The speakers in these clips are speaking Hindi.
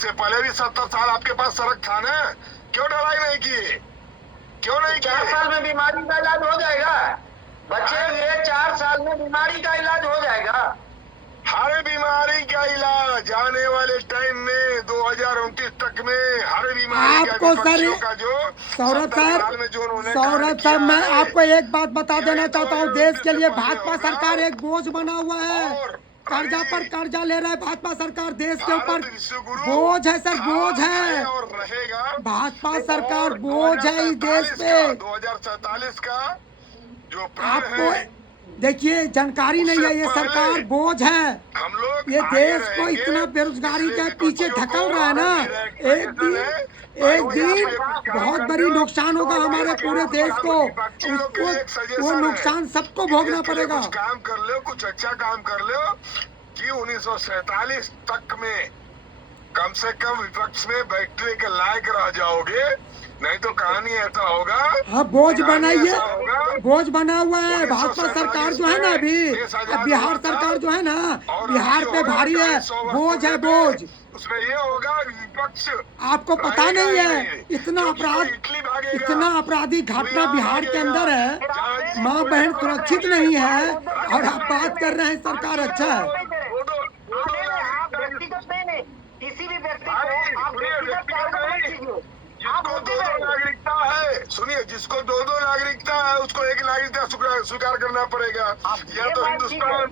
इससे पहले भी 70 साल आपके पास सड़क था ना, क्यों ढलाई नहीं की? क्यों नहीं 4 की? साल में बीमारी का इलाज हो जाएगा, बच्चे हुए 4 साल में बीमारी का इलाज हो जाएगा। हर बीमारी का इलाज आने वाले टाइम में 2029 तक में हर बीमारी का, आपको सर विपक्षियों का जो सौरभ 70 सर साल में जो उन्होंने सौरभ कार्य सर किया मैं है, आपको एक बात बता देना चाहता हूँ, देश के लिए पहले भाजपा होगा। सरकार एक बोझ बना हुआ है। और कर्जा पर अभी कर्जा ले रहा है भाजपा सरकार, देश के ऊपर भारत विश्वगुरु बोझ है सर, बोझ है है। और रहेगा। भाजपा सरकार और बोझ है इस देश पे। 2047 का जो प्रण आपको है, देखिए जानकारी नहीं है, ये उससे सरकार पहले बोझ है। हम लोग ये आगे देश को रहेंगे। इतना बेरोजगारी इसलिए के पीछे विपक्षियों ढकल को रहा है ना, एक सजेशन है, एक भाइयों, दिन आप ये कुछ काम बहुत कर बड़ी लो। नुकसान होगा हमारे पूरे देश को। विपक्षी लोग के उसको लिए एक वो सजेशन है नुकसान सबको कि भोगना देश के लिए पड़ेगा। कुछ काम कर लो, कुछ अच्छा काम कर लो कि 1947 तक में कम से कम विपक्ष में बैठने के लायक रह जाओगे, नहीं तो कहानी ऐसा होगा। हाँ बोझ कहानी बनाइए, ऐसा होगा, बोझ बना हुआ है। भाजपा सरकार जो है ना अभी, देश अब आजाद बिहार हुआ था, सरकार जो है ना, और बिहार अभी पे होगा भारी है, 250 वर्ष बोझ है पूरे बोझ। पे, उसमें ये होगा विपक्ष आपको पता रहेगा नहीं ही है नहीं, इतना क्योंकि अपराध, कोई इटली भागेगा, इतना अपराधी घटना कोई बिहार के भागेगा, अंदर है, जहाँ माँ कोई बहन अपराध सुरक्षित है। नहीं है, और आप बात कर रहे हैं सरकार अच्छा है। आप व्यक्तिगत नहीं, किसी भी व्यक्ति को आप व्यक्तिगत नहीं, जिसको दो नागरिकता है, सुनिए, जिसको दो नागरिकता है उसको एक नागरिकता स्वीकार करना पड़ेगा। या तो हिंदुस्तान,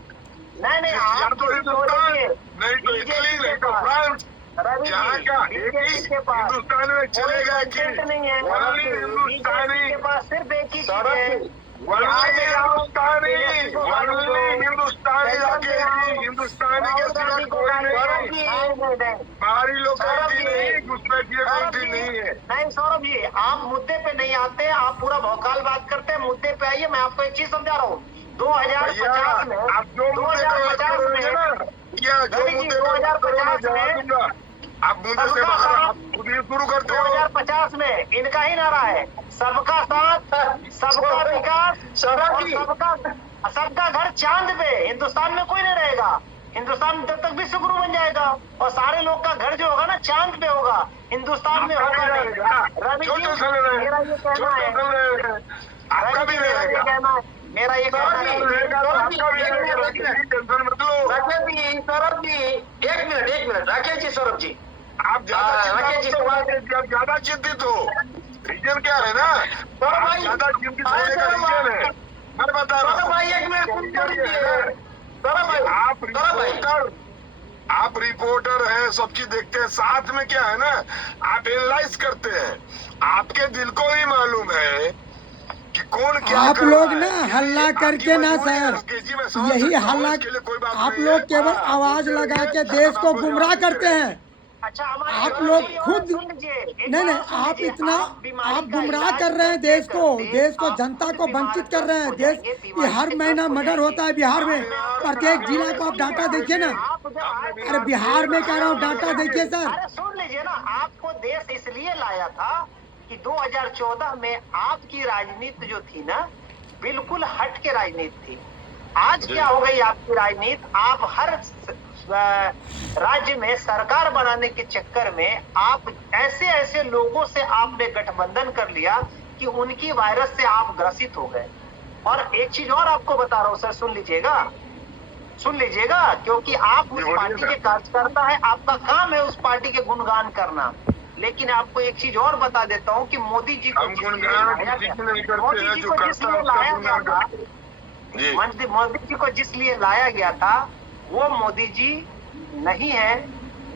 नहीं या तो हिंदुस्तान, नहीं तो इटली, नहीं तो फ्रांस, यहाँ का एक ही हिंदुस्तान में चलेगा कि वही हिंदुस्तानी, के पास सिर्फ एक ही हिंदुस्तानी रखेगी, हिंदुस्तानी के सिवा कोई नहीं, बाहरी लोग नहीं, घुसपैठी कंट्री नहीं है। नहीं सौरभ जी, आप मुद्दे पे नहीं आते, आप पूरा भौकाल बात करते हैं। मुद्दे पे आइए, मैं आपको एक चीज समझा रहा हूँ। 2050 में, आप जो मुद्दे पे बात करोगे ना, या जो मुद्दे पे बात करोगे मैं जवाब दूंगा। आप मुद्दे से बाहर आप खुद ही शुरू करते हो। 2050 में इनका ही नारा है, सबका साथ, सबका विकास, सबका घर चांद पे। हिंदुस्तान में कोई नहीं रहेगा, हिंदुस्तान जब तक विश्व गुरु बन जाएगा और सारे लोग का घर जो होगा ना चांद पे होगा, हिंदुस्तान में होगा नहीं। रवि जी, मेरा ये कहना है, आपका भी रहेगा, मेरा ये कहना है। सौरभ जी, एक मिनट राकेश जी, सौरभ जी, आप ज्यादा चिंतित हो। रीजन क्या है ना, ज्यादा चिंतित होने का रीजन है, मैं बता रहा हूँ। आप रिपोर्टर हैं, सब चीज देखते हैं, साथ में क्या है ना, आप एनालाइज करते हैं। आपके दिल को ही मालूम है कि कौन क्या आप कर लोग रहा ना है। हल्ला करके ना सर, यही हल्ला, आप लोग केवल आवाज लगा के देश को गुमराह करते हैं। अच्छा, आप लोग खुद नहीं, आप इतना आप गुमराह कर रहे हैं देश को, जनता को वंचित कर रहे हैं। देश ये हर महीना मर्डर होता है बिहार में, प्रत्येक जिला को आप डाटा देखिए ना। अरे बिहार में कह रहा हूँ, डाटा देखिए सर। अरे सुन लीजिए ना, आपको देश इसलिए लाया था कि 2014 में आपकी राजनीति जो थी ना, बिल्कुल हट के राजनीति थी। आज क्या हो गई आपकी राजनीति? आप हर राज्य में सरकार बनाने के चक्कर में आप ऐसे लोगों से आपने गठबंधन कर लिया कि उनकी वायरस से आप ग्रसित हो गए। और एक चीज और आपको बता रहा हूं सर, सुन लीजिएगा, क्योंकि आप उस पार्टी के कार्यकर्ता है, आपका काम है उस पार्टी के गुणगान करना। लेकिन आपको एक चीज और बता देता हूं कि मोदी जी को जिसलिए लाया गया था, वो मोदी जी नहीं है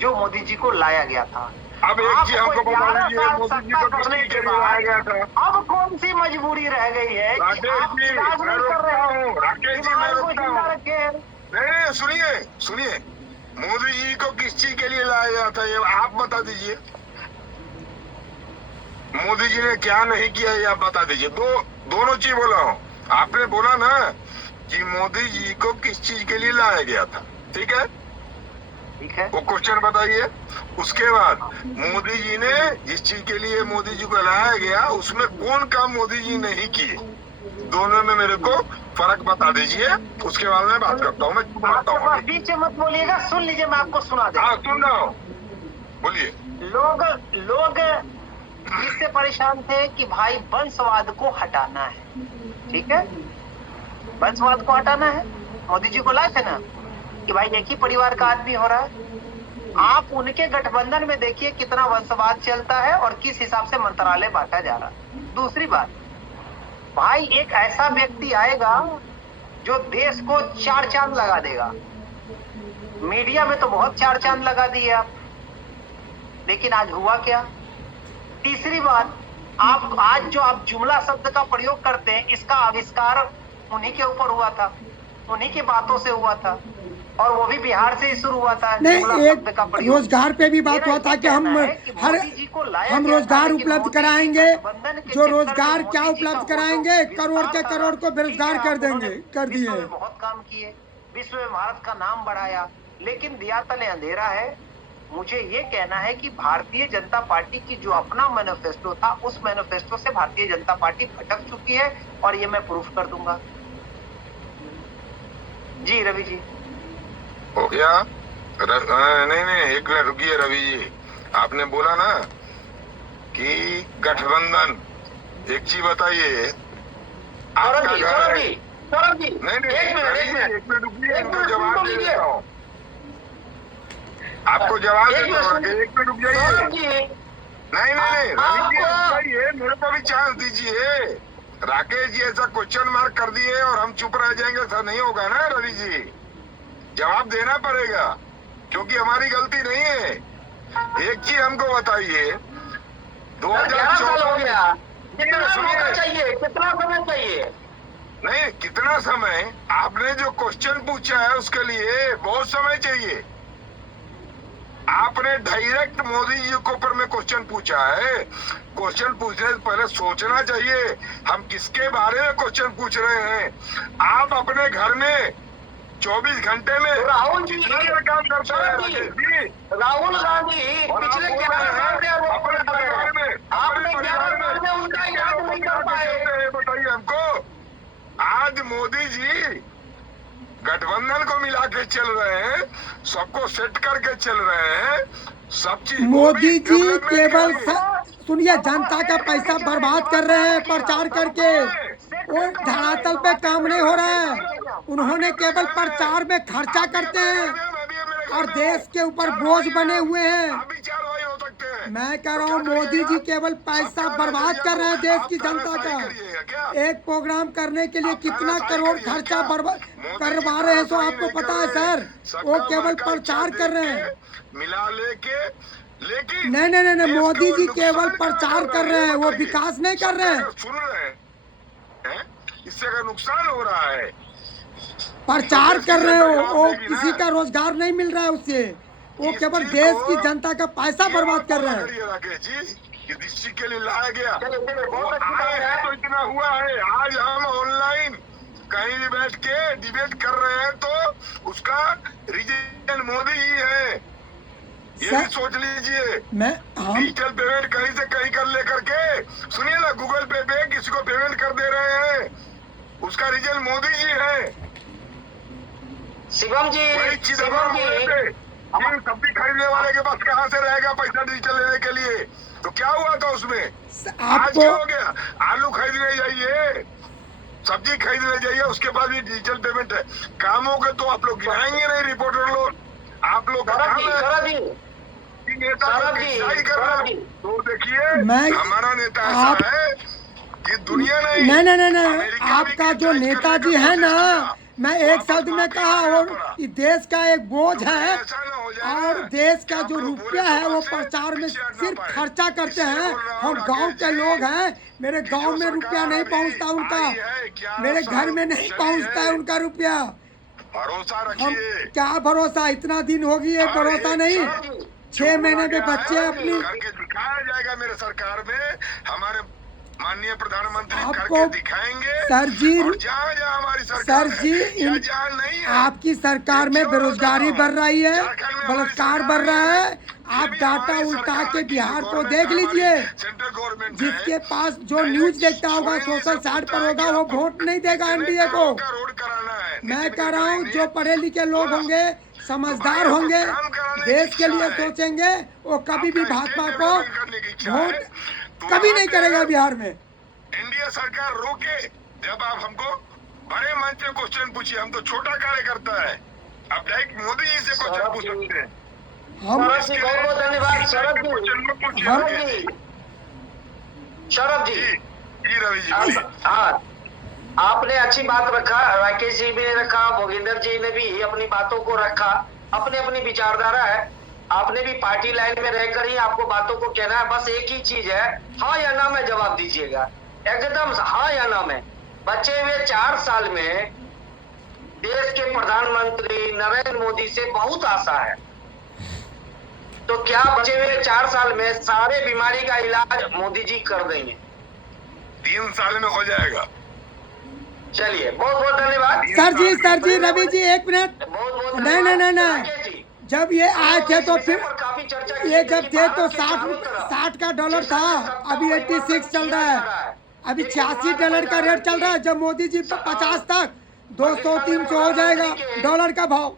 जो मोदी जी को लाया गया था। अब एक चीज हमको बता दीजिए, मोदी जी को किस चीज के लिए लाया गया था? अब कौन सी मजबूरी रह गई है कि आप इलाज नहीं कर रहे हो? राकेश जी, मैं रोकता हूँ। नहीं, सुनिए, मोदी जी को किस चीज के लिए लाया गया था, ये आप बता दीजिए। मोदी जी ने क्या नहीं किया, ये आप बता दीजिए। दोनों चीज बोला हूँ। आपने बोला ना कि मोदी जी को किस चीज के लिए लाया गया था, ठीक है, वो क्वेश्चन बताइए। उसके बाद मोदी जी ने जिस चीज के लिए मोदी जी को लाया गया, उसमें कौन काम मोदी जी नहीं किए, दोनों में मेरे को फर्क बता दीजिए। उसके बाद मैं बात करता हूँ, मैं बीच में मत बोलिएगा, सुन लीजिए, मैं आपको सुना दे। हाँ, सुन रहा हूँ। बोलिए। लोग लोग इससे परेशान थे कि भाई वंशवाद को हटाना है, ठीक है, वंशवाद को हटाना है। मोदी जी को लाए थे ना कि भाई एक ही परिवार का आदमी हो रहा है। आप उनके गठबंधन में देखिए कितना वंशवाद चलता है और किस हिसाब से मंत्रालय बांटा जा रहा है। दूसरी बात, भाई एक ऐसा व्यक्ति आएगा जो देश को चार चांद लगा देगा। मीडिया में तो बहुत चार चांद लगा दिए आप, लेकिन आज हुआ क्या? तीसरी बात, आप आज जो आप जुमला शब्द का प्रयोग करते हैं, इसका आविष्कार उन्हीं के ऊपर हुआ था, उन्हीं की बातों से हुआ था, और वो भी बिहार से ही शुरू हुआ था। नहीं, एक रोजगार पे भी बात हुआ था कि हम रोजगार उपलब्ध कराएंगे। जो रोजगार क्या उपलब्ध कराएंगे, करोड़ के करोड़ को बेरोजगार कर देंगे, कर दिए। बहुत काम किए, विश्व में भारत का नाम बढ़ाया, लेकिन दिया तले अंधेरा है। मुझे ये कहना है कि भारतीय जनता पार्टी की जो अपना मैनिफेस्टो था, उस मैनिफेस्टो से भारतीय जनता पार्टी भटक चुकी है, और ये मैं प्रूफ कर दूंगा। जी रवि जी, हो गया? नहीं, एक मिनट रुकिए रवि जी। आपने बोला ना कि गठबंधन, एक चीज बताइए, आपका घर है? नहीं, एक मिनट रुकिए, इनको जवाब दे देता हूँ, आपको जवाब देता हूँ, एक मिनट रुक जाइए। नहीं, रवि जी, मेरे को भी चांस दीजिए। राकेश जी ऐसा क्वेश्चन मार्क कर दिए और हम चुप रह जाएंगे, ऐसा नहीं होगा ना रवि जी। जवाब देना पड़ेगा, क्योंकि हमारी गलती नहीं है। एक चीज हमको बताइए, 2014 कितना समय चाहिए? नहीं, कितना समय? आपने जो क्वेश्चन पूछा है उसके लिए बहुत समय चाहिए। आपने डायरेक्ट मोदी जी के ऊपर में क्वेश्चन पूछा है। क्वेश्चन पूछने से पहले सोचना चाहिए हम किसके बारे में क्वेश्चन पूछ रहे हैं। आप अपने घर में 24 घंटे में राहुल जी काम करते हैं। राहुल गांधी पिछले 11 साल में अपने परिवार में आपने 11 साल में उनका इलाज नहीं कर पाए। बताइए हमको। आज मोदी जी गठबंधन को मिला के चल रहे हैं, सबको सेट करके चल रहे हैं, सब चीज। मोदी जी केवल सुनिए, जनता का पैसा बर्बाद कर रहे हैं प्रचार करके, वो धरातल पे काम नहीं हो रहा है। उन्होंने केवल प्रचार में खर्चा करते हैं और देश के ऊपर बोझ बने हुए हैं। मैं कह रहा हूँ मोदी जी केवल पैसा बर्बाद कर रहे हैं देश की जनता का। एक प्रोग्राम करने के लिए कितना करोड़ खर्चा करवा रहे हैं, तो आपको पता है सर। वो केवल प्रचार कर रहे हैं, मिला लेके। लेकिन नहीं, मोदी जी केवल प्रचार कर रहे हैं, वो विकास नहीं कर रहे हैं। सुन रहे हैं, इससे अगर नुकसान हो रहा है, प्रचार कर रहे हो, वो किसी का रोजगार नहीं मिल रहा है उससे, वो केवल देश की जनता का पैसा बर्बाद कर रहे हैं। राकेश जी, ये डिस्ट्रिक्ट के लिए लाया गया तो इतना हुआ है। आज हम ऑनलाइन कहीं भी बैठ के डिबेट कर रहे हैं तो उसका रीजन मोदी ही है, ये भी सोच लीजिए। डिजिटल पेमेंट कहीं से कहीं कर लेकर के, सुनिए ना, गूगल पे पे किसी को पेमेंट कर दे रहे हैं, उसका रीजन मोदी जी है। शिवम जी, सब्जी खरीदने वाले के पास कहाँ से रहेगा पैसा डिजिटल लेने के लिए? तो क्या हुआ था उसमें? आज क्या हो गया? आलू खरीदने जाइए, सब्जी खरीदने जाइए, उसके पास भी डिजिटल पेमेंट है। कामों के तो आप लोग गिनाएंगे नहीं, रिपोर्टर लोग। आप लोग का काम है नेता तो देखिए, हमारा नेता ऐसा है कि दुनिया नहीं, आपका जो नेताजी है ना, मैं एक शब्द में कहा, और देश का एक बोझ है, और देश का जो रुपया है वो प्रचार में सिर्फ खर्चा करते हैं। और गांव के लोग हैं, मेरे गांव में रुपया नहीं पहुंचता उनका, मेरे घर में नहीं पहुंचता है उनका रुपया। हम क्या भरोसा, इतना दिन हो गई है, भरोसा नहीं। 6 महीने में बच्चे अपनी दिखाया जाएगा मेरे सरकार में, हमारे माननीय प्रधानमंत्री आपको दिखाएंगे। सर जी, हमारी सरकार नहीं, आपकी सरकार में बेरोजगारी बढ़ रही है, बलात्कार बढ़ रहा है। आप डाटा उल्टा के बिहार को देख लीजिए। जिसके पास जो न्यूज देखता होगा, सोशल साइट पर होगा, वो वोट नहीं देगा एनडीए को। मैं कह रहा हूँ जो पढ़े लिखे लोग होंगे, समझदार होंगे, देश के लिए सोचेंगे वो कभी भी भाजपा को वोट कभी नहीं करेगा बिहार में। इंडिया सरकार रोके जब आप हमको बड़े मंच में क्वेश्चन पूछिए, हम तो छोटा कार्यकर्ता है, आप डायरेक्ट मोदी जी से क्वेश्चन पूछ सकते हैं। हम बहुत बहुत धन्यवाद शरद जी। जी रवि जी। हाँ, आपने अच्छी बात रखा, राकेश जी भी ने रखा, भोगिंदर जी ने भी अपनी बातों को रखा, अपनी अपनी विचारधारा है। आपने भी पार्टी लाइन में रहकर ही आपको बातों को कहना है। बस एक ही चीज है, हाँ या ना में जवाब दीजिएगा, एकदम हाँ या ना में। बचे हुए 4 साल में देश के प्रधानमंत्री नरेंद्र मोदी से बहुत आशा है, तो क्या बचे हुए 4 साल में सारे बीमारी का इलाज मोदी जी कर देंगे? 3 साल में हो जाएगा। चलिए, बहुत बहुत धन्यवाद सर जी रवि जी 1 मिनट। बहुत नहीं, जब ये आए थे तो फिर काफी चर्चा ये जब थे तो 60 का डॉलर था, अभी 86 चल रहा है, अभी $86 का रेट चल रहा है। जब मोदी जी 50 तक 200-300 हो जाएगा डॉलर का भाव,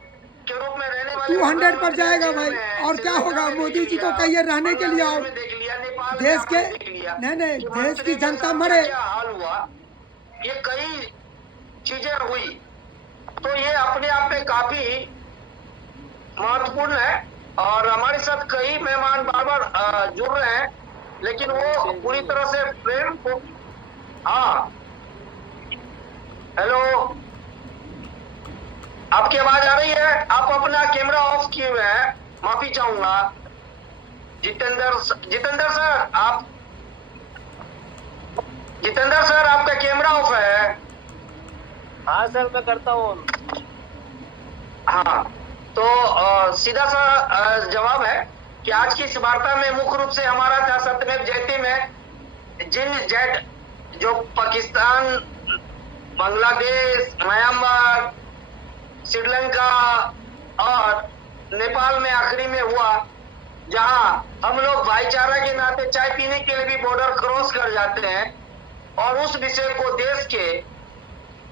200 पर जाएगा भाई। और क्या होगा? मोदी जी को कहिए रहने के लिए आओ, देश के नहीं देश की जनता मरे। हाल हुआ, ये कई चीजें हुई, तो ये अपने आप में काफी महत्वपूर्ण है। और हमारे साथ कई मेहमान बार बार जुड़ रहे हैं, लेकिन वो पूरी तरह से प्रेम को। हाँ, हेलो, आपकी आवाज आ रही है? आप अपना कैमरा ऑफ किए हुए हैं, माफी चाहूंगा। जितेंद्र सर आपका कैमरा ऑफ है। हाँ सर, मैं करता हूँ। हाँ, तो सीधा सा जवाब है कि आज की इस वार्ता में मुख्य रूप से हमारा था सत्यमेव जयते में जिन जेट जो पाकिस्तान, बांग्लादेश, म्यांमार, श्रीलंका और नेपाल में आखिरी में हुआ, जहां हम लोग भाईचारा के नाते चाय पीने के लिए भी बॉर्डर क्रॉस कर जाते हैं, और उस विषय को देश के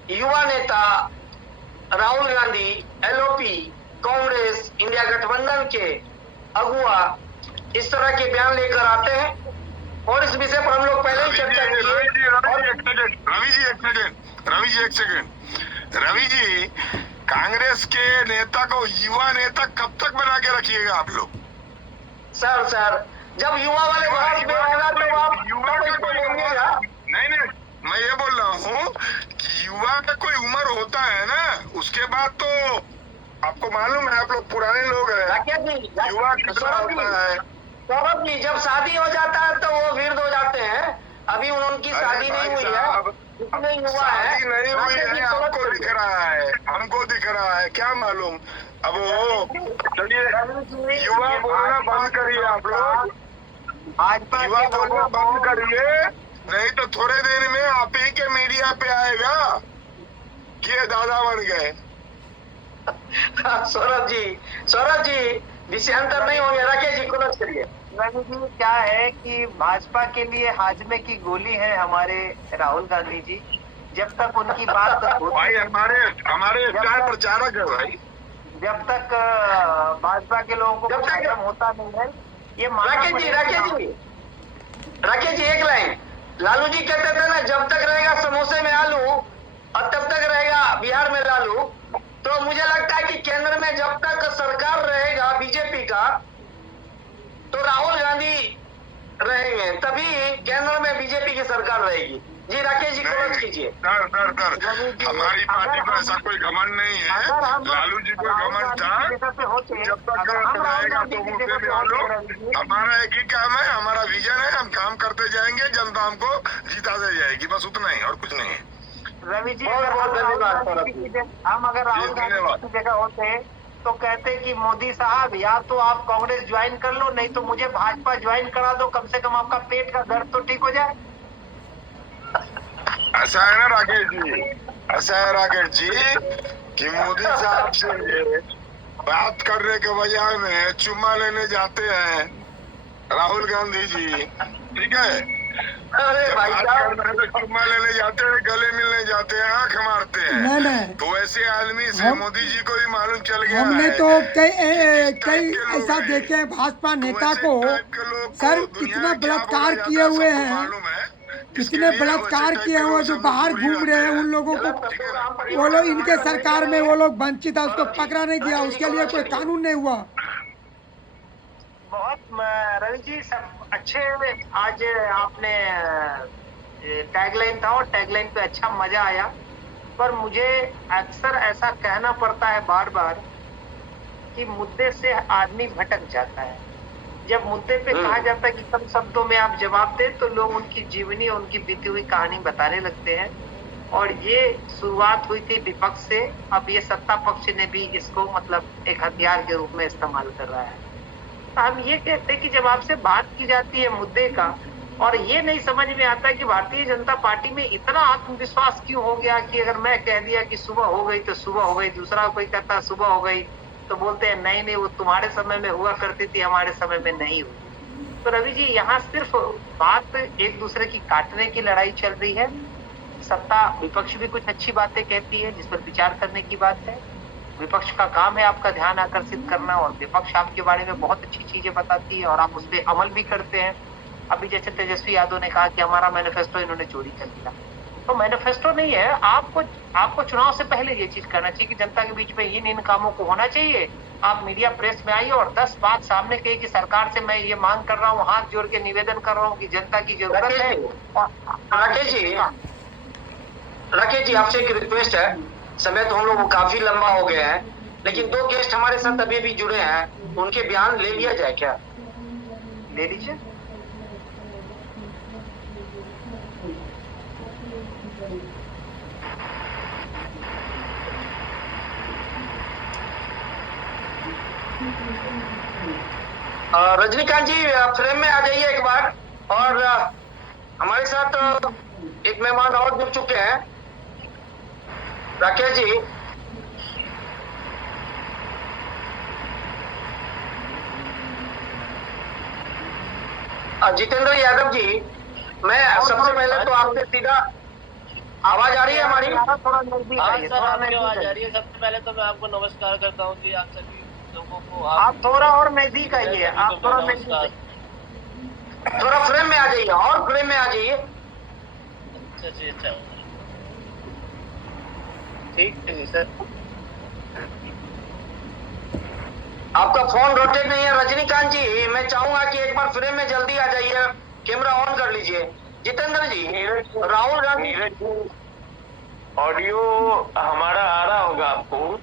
युवा नेता राहुल गांधी, एलओपी, कांग्रेस, इंडिया गठबंधन के अगुआ इस तरह के बयान लेकर आते हैं, और इस विषय पर हम लोग पहले ही चर्चा की। रवि जी एक सेकंड। रवि जी, कांग्रेस के नेता को युवा नेता कब तक बना के रखिएगा आप लोग? सर जब युवा वाले बहस में होगा तो आप युवा का कोई नहीं, मैं ये बोल रहा हूँ कि युवा का कोई उम्र होता है ना, उसके बाद तो आपको मालूम है, आप लोग पुराने लोग हैं, युवा कितना होता है। सौरभ जी, जब शादी हो जाता है तो वो वृद्ध हो जाते हैं। अभी उनकी शादी नहीं हुई है, जितने युवा है शादी नहीं हुई है, आपको दिख रहा है, हमको दिख रहा है, क्या मालूम। अब वो चलिए, युवा बोलना बंद करिए आप लोग, युवा बोलना बंद करिए, नहीं तो थोड़े दिन में आप ही के मीडिया पे आएगा कि ये दादा बन गए। सौरभ जी विषयांतर नहीं होंगे। राकेश जी को लक्ष्य करिए। जी, क्या है कि भाजपा के लिए हाजमे की गोली है हमारे राहुल गांधी जी। जब तक उनकी बात भाई हमारे स्टार प्रचारक है भाई। जब तक भाजपा के लोगों को जब तक खत्म होता नहीं है, ये राकेश जी एक लाइन, लालू जी कहते थे ना, जब तक रहेगा समोसे में आलू और तब तक रहेगा बिहार में लालू। तो मुझे लगता है कि केंद्र में जब तक सरकार रहेगा बीजेपी का, तो राहुल गांधी रहेंगे, तभी केंद्र में बीजेपी की सरकार रहेगी। जी राकेश जी को कीजिए। सर हमारी पार्टी पर ऐसा कोई घमंड नहीं है, लालू जी को घमंड था, जब तक रहेगा तो मुझे भी आलू। हमारा एक ही काम है, हमारा विजन है, हम काम करते जाएंगे, जनता हमको जीता दे जाएगी, बस उतना ही, और कुछ नहीं है। रवि जी, बहुत धन्यवाद। हम अगर राहुल गांधी की जगह होते तो कहते कि मोदी साहब, या तो आप कांग्रेस ज्वाइन कर लो, नहीं तो मुझे भाजपा ज्वाइन करा दो, कम से कम आपका पेट का दर्द तो ठीक हो जाए। ऐसा है ना राकेश जी कि मोदी साहब से बात करने के बजाय में चुम्मा लेने जाते हैं राहुल गांधी जी, ठीक है। अरे भाई साहब, तो चुम्मा लेने जाते हैं, गले मिलने जाते हैं, आंख मारते हैं। नहीं तो ऐसे आदमी से मोदी जी को भी मालूम चल गया हमने है तो कई किस टाइप कई के लोग ऐसा हैं। देखे हैं भाजपा तो नेता ऐसे को टाइप के लोग को सर दुनिया इतना में क्या बोला बलात्कार जाता किए है हुए सबको हैं, मालूम है। कितने बलात्कार किए हुए जो बाहर घूम रहे हैं उन लोगों को, वो लोग इनके सरकार में वो लोग वंचित है, उसको पकड़ा नहीं गया, उसके लिए कोई कानून नहीं हुआ। बहुत रवि जी सब अच्छे। आज आपने टैगलाइन था और टैगलाइन पे अच्छा मजा आया, पर मुझे अक्सर ऐसा कहना पड़ता है बार बार कि मुद्दे से आदमी भटक जाता है। जब मुद्दे पे कहा जाता है कि कम शब्दों में आप जवाब दें तो लोग उनकी जीवनी और उनकी बीती हुई कहानी बताने लगते हैं। और ये शुरुआत हुई थी विपक्ष से, अब ये सत्ता पक्ष ने भी इसको मतलब एक हथियार के रूप में इस्तेमाल कर रहा है। तो हम ये कहते हैं कि जब आपसे बात की जाती है मुद्दे का और ये नहीं समझ में आता है कि भारतीय जनता पार्टी में इतना आत्मविश्वास क्यों हो गया कि अगर मैं कह दिया कि सुबह हो गई तो सुबह हो गई, दूसरा कोई कहता सुबह हो गई तो बोलते हैं नहीं नहीं वो तुम्हारे समय में हुआ करती थी, हमारे समय में नहीं हुई। तो रवि जी यहाँ सिर्फ बात एक दूसरे की काटने की लड़ाई चल रही है। सत्ता विपक्ष भी कुछ अच्छी बातें कहती है जिस पर विचार करने की बात है। विपक्ष का काम है आपका ध्यान आकर्षित करना और विपक्ष आपके बारे में बहुत अच्छी चीजें बताती है और आप उस पर अमल भी करते हैं। अभी जैसे तेजस्वी यादव ने कहा कि हमारा मैनिफेस्टो इन्होंने चोरी कर लिया, तो मैनिफेस्टो नहीं है, आपको चुनाव से पहले ये चीज करना चाहिए कि जनता के बीच में इन कामों को होना चाहिए। आप मीडिया प्रेस में आइए और 10 बात सामने कही कि सरकार से मैं ये मांग कर रहा हूँ, हाथ जोड़ के निवेदन कर रहा हूँ कि जनता की जरूरत है। राकेश जी आपसे एक रिक्वेस्ट है, समय तो हम लोग काफी लंबा हो गया है, लेकिन 2 गेस्ट हमारे साथ अभी भी जुड़े हैं, उनके बयान ले लिया जाए क्या? ले लीजिए। रजनीकांत जी फ्रेम में आ जाइए एक बार। और हमारे साथ एक मेहमान और जुड़ चुके हैं, राकेश जी। जितेंद्र यादव जी, मैं सबसे पहले तो आपसे सीधा, आवाज आ रही है हमारी? थोड़ा नजदीक आइए, थोड़ा नजदीक आवाज आ रही है। सबसे पहले तो मैं आपको नमस्कार करता हूँ जी, आप सभी लोगों को। आप थोड़ा और नजदीक आइए, आप थोड़ा नजदीक, थोड़ा फ्रेम में आ जाइए और फ्रेम में आ जाइए। अच्छा जी, अच्छा ठीक है सर। आपका फोन रोटेट नहीं है रजनीकांत जी, मैं चाहूंगा कि एक बार फ्रेम में जल्दी आ जाइए, कैमरा ऑन कर लीजिए। जितेंद्र जी, राहुल गांधी ऑडियो हमारा आ रहा होगा आपको?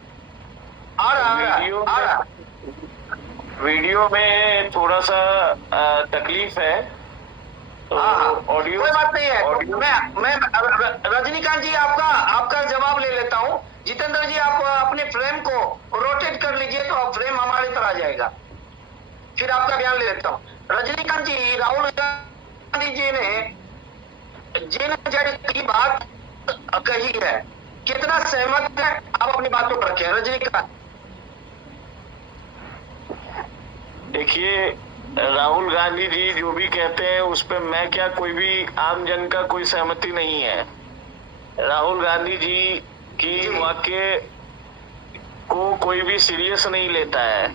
आ रहा वीडियो में थोड़ा सा तकलीफ है, तो ऑडियो कोई बात नहीं है। मैं रजनीकांत जी आपका जवाब ले लेता हूँ। जितेंद्र जी आप अपने फ्रेम को रोटेट कर लीजिए तो फ्रेम हमारी तरह आ जाएगा, फिर आपका बयान ले लेता हूँ। रजनीकांत जी, राहुल गांधी जी ने जिन जज की बात कही है, कितना सहमत है आप अपनी बातों पर रखें। रजनीकांत, देखिए राहुल गांधी जी जो भी कहते हैं उस पर मैं क्या, कोई भी आम जन का कोई सहमति नहीं है। राहुल गांधी जी की वाक्य को कोई भी सीरियस नहीं लेता है,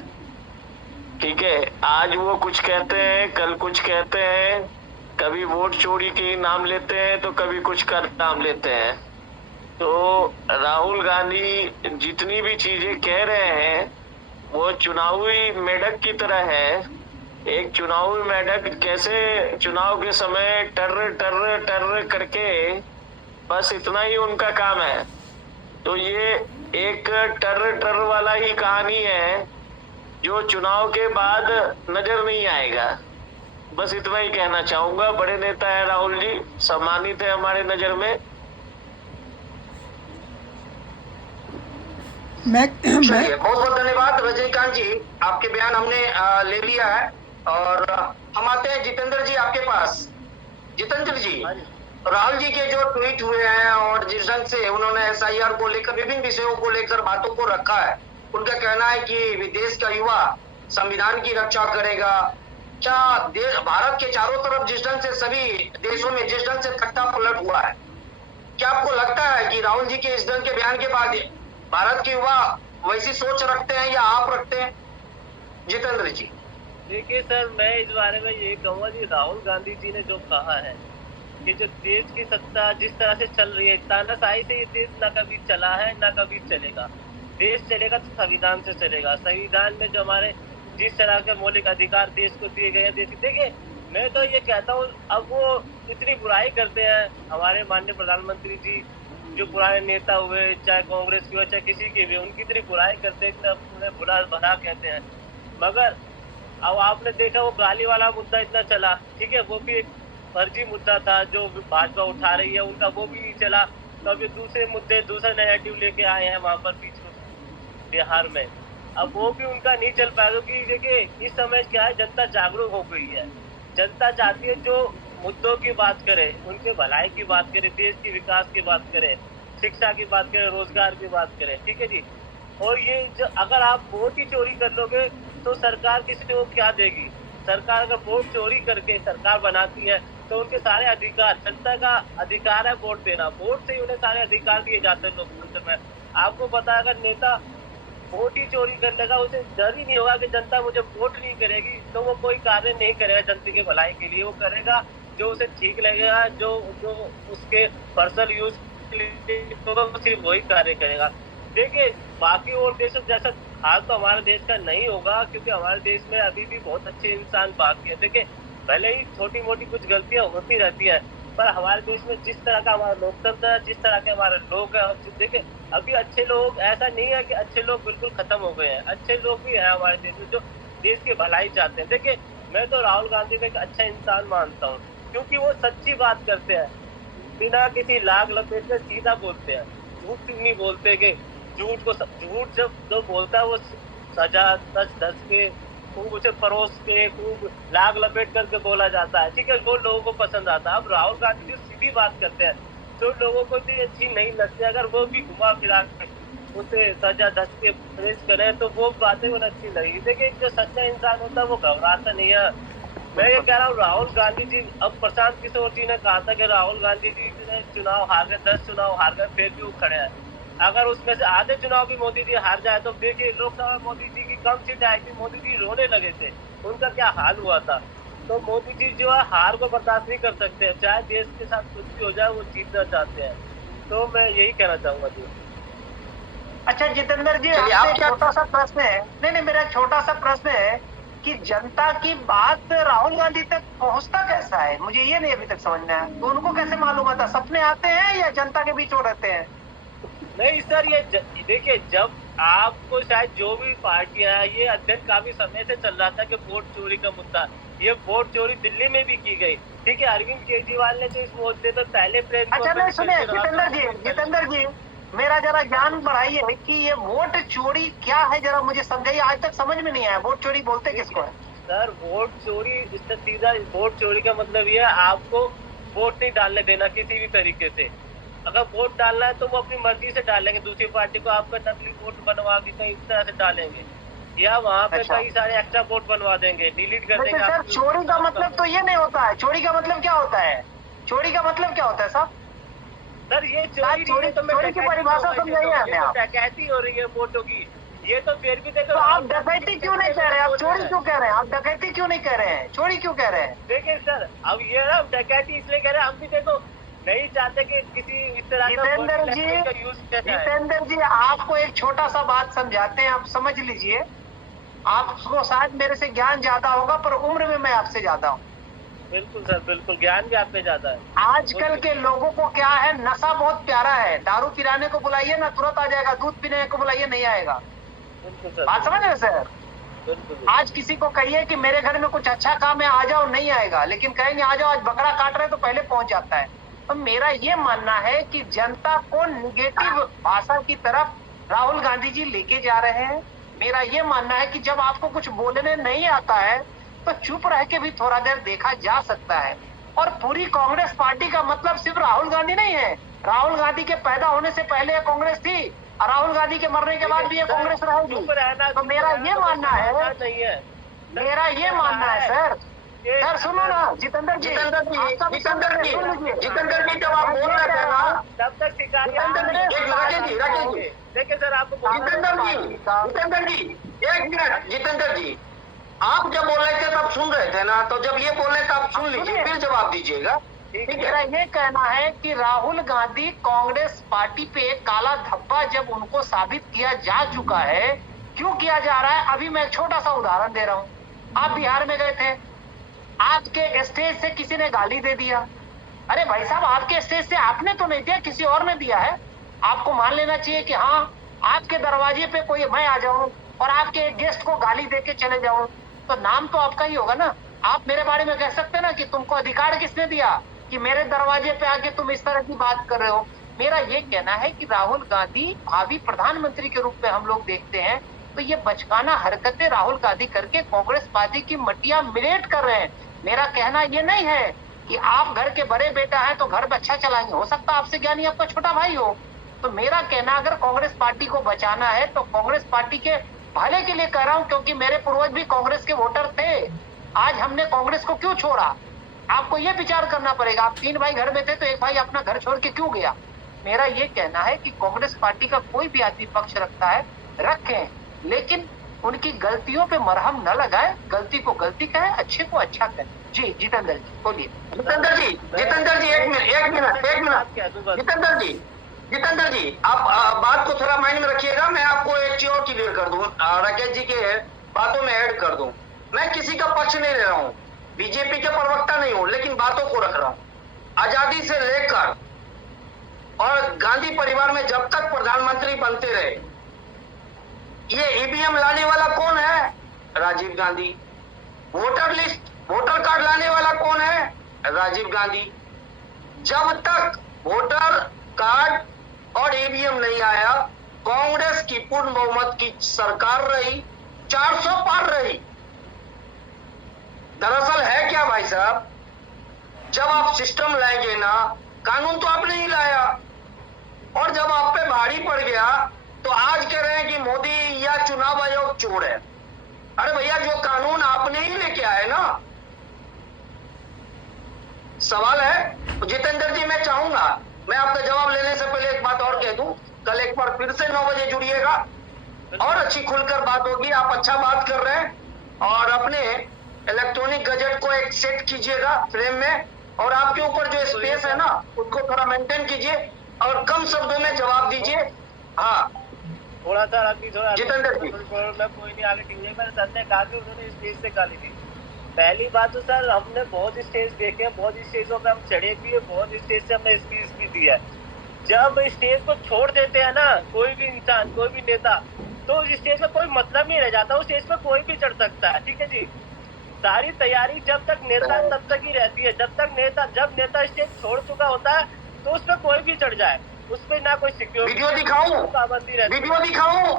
ठीक है। आज वो कुछ कहते हैं, कल कुछ कहते हैं, कभी वोट चोरी के नाम लेते हैं तो कभी कुछ का नाम लेते हैं। तो राहुल गांधी जितनी भी चीजें कह रहे हैं वो चुनावी मेढक की तरह है। एक चुनावी मेढक कैसे चुनाव के समय टर्र टर्र टर्र करके, बस इतना ही उनका काम है। तो ये एक टर्र टर्र वाला ही कहानी है जो चुनाव के बाद नजर नहीं आएगा। बस इतना ही कहना चाहूंगा। बड़े नेता है राहुल जी, सम्मानित है हमारे नजर में। बहुत बहुत धन्यवाद रजनीकांत जी, आपके बयान हमने ले लिया है। और हम आते हैं जितेंद्र जी आपके पास। जितेंद्र जी, राहुल जी के जो ट्वीट हुए हैं और जिस ढंग से उन्होंने SIR को लेकर विभिन्न विषयों को लेकर बातों को रखा है, उनका कहना है कि देश का युवा संविधान की रक्षा करेगा, भारत के चारों तरफ जिस ढंग से सभी देशों में जिस ढंग से तख्ता पलट हुआ है, क्या आपको लगता है कि राहुल जी के इस ढंग के बयान के बाद भारत के युवा वैसी सोच रखते हैं या आप रखते हैं? जितेंद्र जी। देखिए सर, मैं इस बारे में ये कहूँगा कि राहुल गांधी जी ने जो कहा है कि जो देश की सत्ता जिस तरह से चल रही है, तानाशाही से ये देश ना कभी चला है ना कभी चलेगा। देश चलेगा तो संविधान से चलेगा। संविधान में जो हमारे जिस तरह के मौलिक अधिकार देश को दिए गए हैं, देखिए मैं तो ये कहता हूँ, अब वो इतनी बुराई करते हैं हमारे माननीय प्रधानमंत्री जी, जो पुराने नेता हुए, चाहे कांग्रेस की हो चाहे किसी की भी, उनकी इतनी बुराई करते हैं, उन्हें बुरा भला कहते हैं। मगर अब आपने देखा वो गाली वाला मुद्दा इतना चला, ठीक है, वो भी एक फर्जी मुद्दा था जो भाजपा उठा रही है, उनका वो भी नहीं चला। तो अभी दूसरे मुद्दे, दूसरा नैरेटिव लेके आए हैं वहाँ पर बीच में बिहार में, अब वो भी उनका नहीं चल पाया। क्योंकि देखिए इस समय क्या है, जनता जागरूक हो गई है। जनता चाहती है जो मुद्दों की बात करे, उनके भलाई की बात करे, देश की विकास की बात करे, शिक्षा की बात करे, रोजगार की बात करे, ठीक है जी। और ये जो अगर आप वोट ही चोरी कर लोगे तो सरकार किसी को क्या देगी? सरकार अगर वोट चोरी करके सरकार बनाती है तो उनके सारे अधिकार, जनता का अधिकार है वोट देना, वोट से ही उन्हें सारे अधिकार दिए जाते हैं लोकतंत्र में। आपको पता है अगर नेता वोट ही चोरी कर लेगा, उसे डर ही नहीं होगा कि जनता मुझे वोट नहीं करेगी, तो वो कोई कार्य नहीं करेगा जनता के भलाई के लिए। वो करेगा जो उसे ठीक लगेगा, जो उसके पर्सनल यूज के लिए, तो सिर्फ वही कार्य करेगा। देखिए बाकी और देशों जैसा हाल तो हमारे देश का नहीं होगा, क्योंकि हमारे देश में अभी भी बहुत अच्छे इंसान बाकी है। देखिए भले ही छोटी मोटी कुछ गलतियां होती रहती है, पर हमारे देश में जिस तरह का हमारा लोकतंत्र है, जिस तरह के हमारे लोग हैं, देखिए अभी अच्छे लोग, ऐसा नहीं है कि अच्छे लोग बिल्कुल खत्म हो गए हैं, अच्छे लोग भी हैं हमारे देश में जो देश की भलाई चाहते हैं। देखिए मैं तो राहुल गांधी को एक अच्छा इंसान मानता हूँ, क्योंकि वो सच्ची बात करते हैं, बिना किसी लाग लपेट के सीधा बोलते हैं, झूठ नहीं बोलते। कि झूठ जब जो बोलता है वो सजा दस के खूब उसे परोस के खूब लाग लपेट करके बोला जाता है, ठीक है, वो लोगों को पसंद आता है। अब राहुल गांधी जो सीधी बात करते हैं, जो लोगों को भी अच्छी नहीं लगती, अगर वो भी घुमा फिरा के उसे सजा धस के प्रेस करें तो वो बातें उन्हें अच्छी लगेगी। देखिए जो सच्चा इंसान होता है वो घबराता नहीं है। मैं ये कह रहा हूँ राहुल गांधी जी, अब प्रशांत किशोर जी ने कहा था कि राहुल गांधी जी ने चुनाव हार गए, 10 चुनाव हार गए, फिर भी वो खड़े हैं। अगर उसमें से आधे चुनाव भी मोदी जी हार जाए तो देखिए लोकसभा में मोदी जी की कम सीट आई थी, मोदी जी रोने लगे थे, उनका क्या हाल हुआ था। तो मोदी जी जो है हार को बर्दाश्त नहीं कर सकते, चाहे देश के साथ कुछ भी हो जाए वो जीतना चाहते हैं। तो मैं यही कहना चाहूंगा जी। अच्छा जितेंद्र जी, आपसे छोटा सा प्रश्न है। नहीं, मेरा छोटा सा प्रश्न है कि जनता की बात राहुल गांधी तक पहुंचता कैसा है, मुझे ये नहीं अभी तक समझना है। तो उनको कैसे मालूम आता, सपने आते हैं या जनता के बीच वो रहते हैं? नहीं सर, ये देखिए जब आपको शायद जो भी पार्टियां, ये अध्ययन काफी समय से चल रहा था कि वोट चोरी का मुद्दा, ये वोट चोरी दिल्ली में भी की गई, ठीक है, अरविंद केजरीवाल ने तो इस मुद्दे पर पहले अच्छा नहीं सुने जितेंद्र जी मेरा जरा ज्ञान बढ़ाइए कि ये वोट चोरी क्या है, जरा मुझे समझाइए, आज तक समझ में नहीं आया। वोट चोरी बोलते किसको है? सर वोट चोरी, इससे सीधा वोट चोरी का मतलब ये है आपको वोट नहीं डालने देना किसी भी तरीके से। अगर वोट डालना है तो वो अपनी मर्जी से डालेंगे, दूसरी पार्टी को आपका नकली वोट बनवा के कहीं इस तरह से डालेंगे, या वहाँ पे कई सारे एक्स्ट्रा वोट बनवा देंगे, डिलीट कर देंगे। सर चोरी का मतलब तो ये नहीं होता है। चोरी का मतलब क्या होता है? चोरी का मतलब क्या होता है साहब? सर ये चोरी की परिभाषा समझाइए हमें आप। डकैती हो रही है वोटों की, ये तो फिर भी देखो। तो आप डकैती क्यों नहीं कह रहे हैं? आप चोरी क्यों कह रहे हैं? आप डकैती क्यों नहीं कह रहे हैं, चोरी क्यों कह रहे हैं? देखिए सर, अब ये ना डकैती इसलिए कह रहे हैं, हम भी देखो नहीं चाहते कि किसी इस तरह जितेंद्र जी आपको एक छोटा सा बात समझाते हैं, आप समझ लीजिए। आपको शायद मेरे से ज्ञान ज्यादा होगा, पर उम्र में मैं आपसे ज्यादा हूँ। बिल्कुल सर, बिल्कुल ज्ञान भी आप पे ज्यादा है। आजकल के लोगों को क्या है, नशा बहुत प्यारा है। दारू पिलाने को बुलाइए ना तुरंत आ जाएगा, दूध पीने को बुलाइए नहीं आएगा। बात समझ रहे सर? आज किसी को कहिए कि मेरे घर में कुछ अच्छा काम है, आ जाओ, नहीं आएगा। लेकिन कहेंगे आ जाओ, आज बकरा काट रहे तो पहले पहुंच जाता है। तो मेरा ये मानना है कि जनता को निगेटिव भाषा की तरफ राहुल गांधी जी लेके जा रहे हैं। मेरा ये मानना है कि जब आपको कुछ बोलने नहीं आता है तो चुप रह के भी थोड़ा देर देखा जा सकता है। और पूरी कांग्रेस पार्टी का मतलब सिर्फ राहुल गांधी नहीं है। राहुल गांधी के पैदा होने से पहले ये कांग्रेस थी, और राहुल गांधी के मरने के बाद भी ये कांग्रेस रहेगी। तो मेरा ये मानना है मेरा ये मानना है सर। सर सुनो ना जितेंद्र जी, जितेंद्र जी जब आप बोल रहे थे ना, तब तक शिकारियां राकेश जी देखिए सर आपको जितेंद्र जी एक मिनट, जितेंद्र जी आप जब बोल रहे थे तब सुन रहे थे ना, तो जब ये बोल रहे थे आप सुन लीजिए, फिर जवाब दीजिएगा। ठीक मेरा है, ये कहना है कि राहुल गांधी कांग्रेस पार्टी पे काला धब्बा जब उनको साबित किया जा चुका है, क्यों किया जा रहा है? अभी मैं एक छोटा सा उदाहरण दे रहा हूँ। आप बिहार में गए थे, आपके स्टेज से किसी ने गाली दे दिया। अरे भाई साहब, आपके स्टेज से आपने तो नहीं दिया, किसी और ने दिया है। आपको मान लेना चाहिए कि हाँ, आपके दरवाजे पे कोई मैं आ जाऊं और आपके एक गेस्ट को गाली दे के चले जाऊं, तो नाम तो आपका ही होगा ना। आप मेरे बारे में कह सकते ना कि तुमको अधिकार किसने दिया कि मेरे दरवाजे पे आके तुम इस तरह की बात कर रहे हो। मेरा ये कहना है कि राहुल गांधी भावी प्रधानमंत्री के रूप में हम लोग देखते हैं, तो ये बचकाना हरकतें राहुल गांधी करके कांग्रेस पार्टी की मटिया मिलेट कर रहे हैं। मेरा कहना ये नहीं है कि आप घर के बड़े बेटा हैं तो घर अच्छा चलाएंगे, हो सकता है आपसे ज्ञानी आपका छोटा भाई हो। तो मेरा कहना, अगर कांग्रेस पार्टी को बचाना है तो कांग्रेस पार्टी के भले के लिए कह रहा हूं, क्योंकि मेरे पूर्वज भी कांग्रेस के वोटर थे। आज हमने कांग्रेस को क्यों छोड़ा, आपको ये विचार करना पड़ेगा। आप 3 भाई घर में थे तो एक भाई अपना घर छोड़ के क्यों गया? मेरा ये कहना है कि कांग्रेस पार्टी का कोई भी आदमी पक्ष रखता है, रखें, लेकिन उनकी गलतियों पे मरहम न लगाए, गलती को गलती कहे, अच्छे को अच्छा कहे। जी जितेंद्र जी बोलिए। जितेंद्र जी एक मिनट जितेंद्र जी आप बात को थोड़ा माइंड में रखिएगा। मैं आपको एक चीज और क्लियर कर दूं, राकेश जी के बातों में ऐड कर दूं। मैं किसी का पक्ष नहीं ले रहा हूं, बीजेपी के प्रवक्ता नहीं हूं, लेकिन बातों को रख रहा हूं। आजादी से लेकर और गांधी परिवार में जब तक प्रधानमंत्री बनते रहे, ये ईवीएम लाने वाला कौन है? राजीव गांधी। वोटर कार्ड लाने वाला कौन है? राजीव गांधी। जब तक वोटर कार्ड और ईवीएम नहीं आया, कांग्रेस की पूर्ण बहुमत की सरकार रही, 400 पार रही। दरअसल है क्या भाई साहब, जब आप सिस्टम लाएंगे ना, कानून तो आपने ही लाया, और जब आप पे भारी पड़ गया तो आज कह रहे हैं कि मोदी या चुनाव आयोग चोर है। अरे भैया, जो कानून आपने ही लेके आए ना। सवाल है जितेंद्र जी, मैं चाहूंगा, मैं आपका जवाब लेने से पहले एक बात और कह दूं, कल एक बार फिर से 9 बजे जुड़िएगा और अच्छी खुलकर बात होगी। आप अच्छा बात कर रहे हैं और अपने इलेक्ट्रॉनिक गैजेट को एक सेट कीजिएगा फ्रेम में, और आपके ऊपर जो स्पेस है ना उसको थोड़ा मेंटेन कीजिए और कम शब्दों में जवाब दीजिए। हाँ थोड़ा सा अभी थोड़ा जितेंद्र जी, मैं कोई नहीं आगे टीम में सर ने कहा कि उन्होंने स्टेज से गाली दी। पहली बात तो सर, हमने बहुत स्टेज देखे हैं, बहुत स्टेजों पे हम चढ़े भी है, बहुत स्टेज से हमने स्पीच भी दी है। जब स्टेज को छोड़ देते हैं ना कोई भी इंसान, कोई भी नेता, तो उस स्टेज का कोई मतलब नहीं रह जाता। उस स्टेज पर कोई भी चढ़ सकता है, ठीक है जी। सारी तैयारी जब तक नेता तब तक ही रहती है, जब नेता स्टेज छोड़ चुका होता है तो उस पर कोई भी चढ़ जाए, उस पर ना कोई सिक्योरिटी, वीडियो दिखाऊं, पाबंदी रहती है। वीडियो दिखाऊं,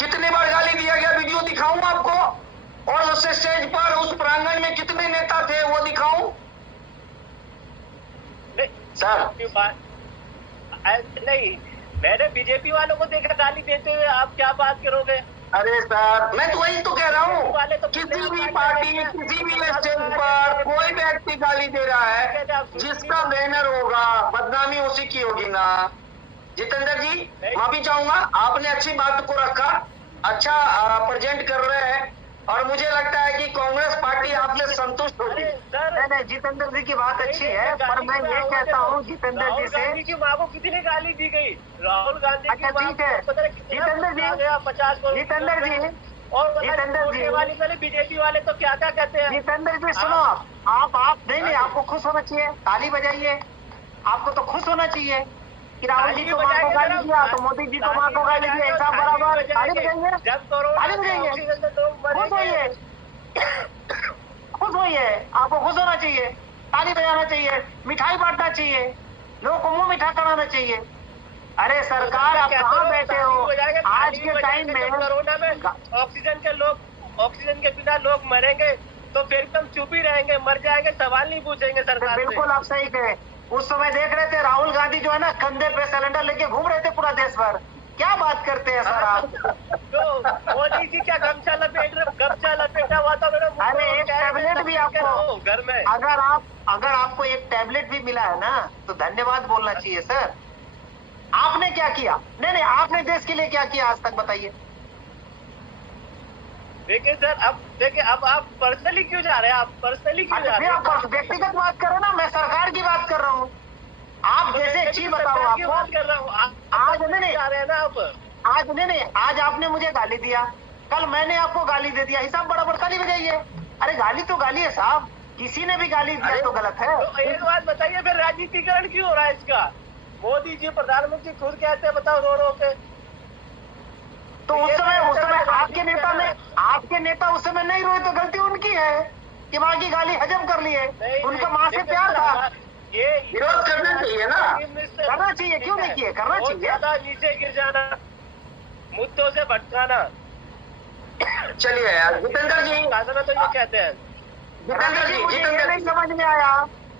कितनी बार गाली दिया गया, वीडियो दिखाऊं आपको, और उस स्टेज पर उस प्रांगण में कितने नेता थे वो दिखाऊं सर? नहीं, मैंने बीजेपी वालों को देखा गाली देते हुए, आप क्या बात करोगे? अरे सर, मैं तो वही तो कह रहा हूँ, किसी भी पार्टी, किसी भी स्टेज पर कोई व्यक्ति गाली दे रहा है, जिसका बैनर होगा बदनामी उसी की होगी ना। जितेंद्र जी, माफी चाहूंगा, आपने अच्छी बात को रखा, अच्छा प्रेजेंट कर रहे हैं, और मुझे लगता है कि कांग्रेस पार्टी आपसे संतुष्ट होगी। नहीं, जितेंद्र जी की बात अच्छी है, पर मैं ये कहता हूँ जितेंद्र जी से, गांधी की माँ को कितनी गाली दी गई? राहुल गांधी अच्छा ठीक है जितेंद्र जी, 50 जितेंद्र जी, और जितेंद्र जी वाले बीजेपी वाले तो क्या क्या कहते हैं? जितेंद्र जी सुनो, आप नहीं, आपको खुश होना चाहिए, ताली बजाइए। आपको तो खुश होना चाहिए कि राहुल जी को माँ को गाली दिया तो मोदी जी को माँ को गाली दिया, हिसाब बराबर। ताली बजाइए, ताली बजाइए, खुश होइए, खुश होइए, आपको खुश होना चाहिए, ताली बजाना चाहिए, मिठाई बांटना चाहिए, लोगों को मुंह मीठा कराना चाहिए। अरे सरकार, आप कहाँ बैठे हो? आज के टाइम में कोरोना में ऑक्सीजन के बिना लोग मरेंगे तो फिर तुम चुप ही रहेंगे, मर जाएंगे, सवाल नहीं पूछेंगे सरकार से। बिल्कुल आप सही कहे। उस समय देख रहे थे राहुल गांधी जो है ना, कंधे पे सिलेंडर लेके घूम रहे थे पूरा देश भर, क्या बात करते हैं सर आप? तो मोदी जी क्या गमछा लपेटा हुआ था मेरा मुंह अरे में, एक क्या है, टैबलेट भी क्या रहो आपको, घर में। अगर आपको एक टैबलेट भी मिला है ना तो धन्यवाद बोलना चाहिए सर। आपने क्या किया? नहीं, आपने देश के लिए क्या किया आज तक बताइए? देखिए सर, अब आप पर्सनली क्यों जा रहे हैं? आप पर्सनली क्यों जा रहे फिर हैं? आप व्यक्तिगत बात करो ना, मैं सरकार की बात कर रहा हूँ। आप जैसे एक चीज बताओ सरकार की बात आपको, कर रहा हूँ। आज नहीं जा रहे हैं ना आप। आज आपने मुझे गाली दिया, कल मैंने आपको गाली दे दिया, हिसाब बराबर ताली बजाइए। अरे गाली तो गाली है साहब, किसी ने भी गाली दिया तो गलत है। तो एक बात बताइए, फिर राजनीतिकरण क्यों हो रहा है इसका? मोदी जी प्रधानमंत्री खुद कहते हैं, बताओ रो रो के। तो उस समय आपके नेता उस समय नहीं रोए तो गलती उनकी है कि माँ की गाली हजम कर लिए। उनका माँ से प्यार था, ये विरोध करना चाहिए ना। करना चाहिए, क्यों नहीं किए? करना बहुत चाहिए। ज्यादा नीचे गिर जाना, मुद्दों से भटकाना। चलिए यार जितेंद्र जी, शासन तो ये कहते हैं।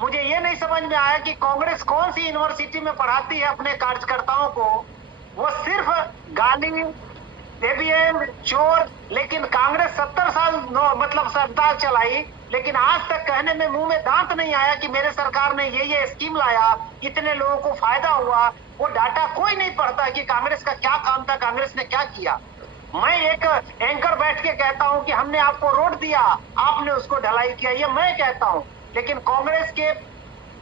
मुझे ये नहीं समझ में आया कि कांग्रेस कौन सी यूनिवर्सिटी में पढ़ाती है अपने कार्यकर्ताओं को। वो सिर्फ गाली, एबीएम, चोर। लेकिन कांग्रेस 70 साल मतलब सरकार चलाई, लेकिन आज तक कहने में मुंह में दांत नहीं आया कि मेरे सरकार ने ये स्कीम लाया, इतने लोगों को फायदा हुआ। वो डाटा कोई नहीं पढ़ता कि कांग्रेस का क्या काम था, कांग्रेस ने क्या किया। मैं एक एंकर बैठ के कहता हूं कि हमने आपको रोड दिया, आपने उसको ढलाई किया, ये मैं कहता हूं। लेकिन कांग्रेस के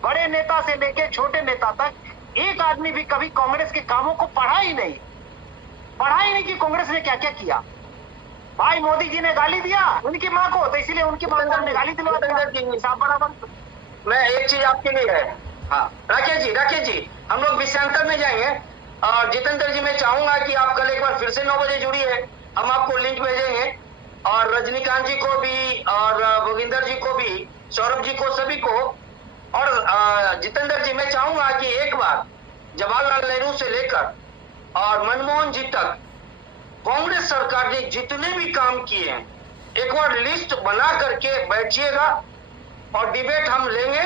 बड़े नेता से लेके छोटे नेता तक एक आदमी भी कभी कांग्रेस के कामों को पढ़ा ही नहीं कि कांग्रेस ने क्या क्या किया। भाई मोदी जी ने गाली दिया उनकी माँ को, तो इसीलिए उनकी माँ को हमने गाली दिलवा दिया। हिसाब बराबर। मैं एक चीज आपके लिए है। हाँ राकेश जी, हम लोग विषयांतर में जाएंगे। और जितेंद्र जी, मैं चाहूंगा कि आप कल एक बार फिर से 9 बजे जुड़िए, हम आपको लिंक भेजेंगे। और रजनीकांत जी को भी, और भोगिंदर जी को भी, सौरभ जी को, सभी को। और जितेंद्र जी, मैं चाहूंगा कि एक बार जवाहरलाल नेहरू से लेकर और मनमोहन जी तक कांग्रेस सरकार ने जितने भी काम किए हैं, एक बार लिस्ट बना करके बैठिएगा और डिबेट हम लेंगे